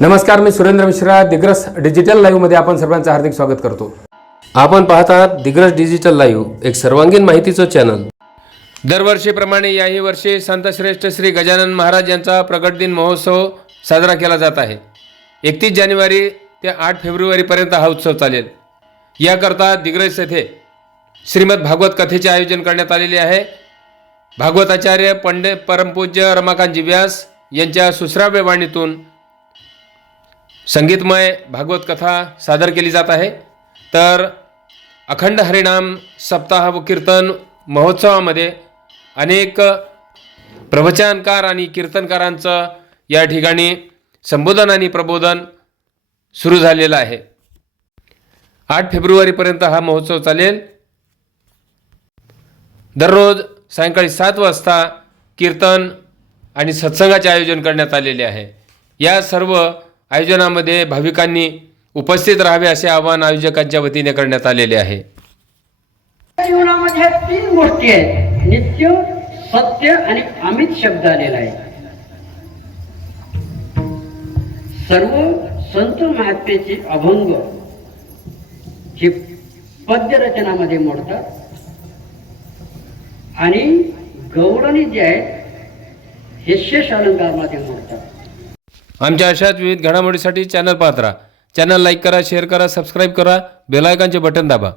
नमस्कार मी सुरेंद्र मिश्रा दिग्रस डिजिटल लाईव्हमध्ये आपण सर्वांचं हार्दिक स्वागत करतो. आपण पाहत आहात दिग्रस डिजिटल लाईव्ह एक सर्वांगीण माहितीचं चॅनल दरवर्षीप्रमाणे याही वर्षी संतश्रेष्ठ श्री गजानन महाराज यांचा प्रगट दिन महोत्सव साजरा केला जात आहे. एकतीस जानेवारी ते आठ फेब्रुवारीपर्यंत हा उत्सव चालेल. याकरता दिग्रस येथे श्रीमद भागवत कथेचे आयोजन करण्यात आलेले आहे. भागवताचार्य पंडित परमपूज्य रमाकांतजी व्यास यांच्या सुश्राव्य वाणीतून संगीतमय भागवत कथा सादर केली जात आहे. तर अखंड हरिणाम सप्ताह व कीर्तन महोत्सवामध्ये अनेक प्रवचनकार आणि कीर्तनकारांचं या ठिकाणी संबोधन आणि प्रबोधन सुरू झालेलं आहे. आठ फेब्रुवारीपर्यंत हा महोत्सव चालेल. दररोज सायंकाळी सात वाजता कीर्तन आणि सत्संगाचे आयोजन करण्यात आलेले आहे. या सर्व आयोजनामध्ये भाविकांनी उपस्थित राहावे असे आवाहन आयोजकांच्या वतीने करण्यात आलेले आहे. जीवनामध्ये तीन गोष्टी आहेत. नित्य सत्य आणि अमित शब्द आलेला आहे. सर्व संत महात्म्याचे अभंग हे पद्य रचनामध्ये मोडतात. आणि गौरणी जे आहेत हे शेष अलंकारमध्ये मोडतात. आमच्या अशाच विविध घडामोडीसाठी चॅनल पाहत राहा. चॅनल लाईक करा शेअर करा सबस्क्राईब करा बेलायकांचे बटन दाबा.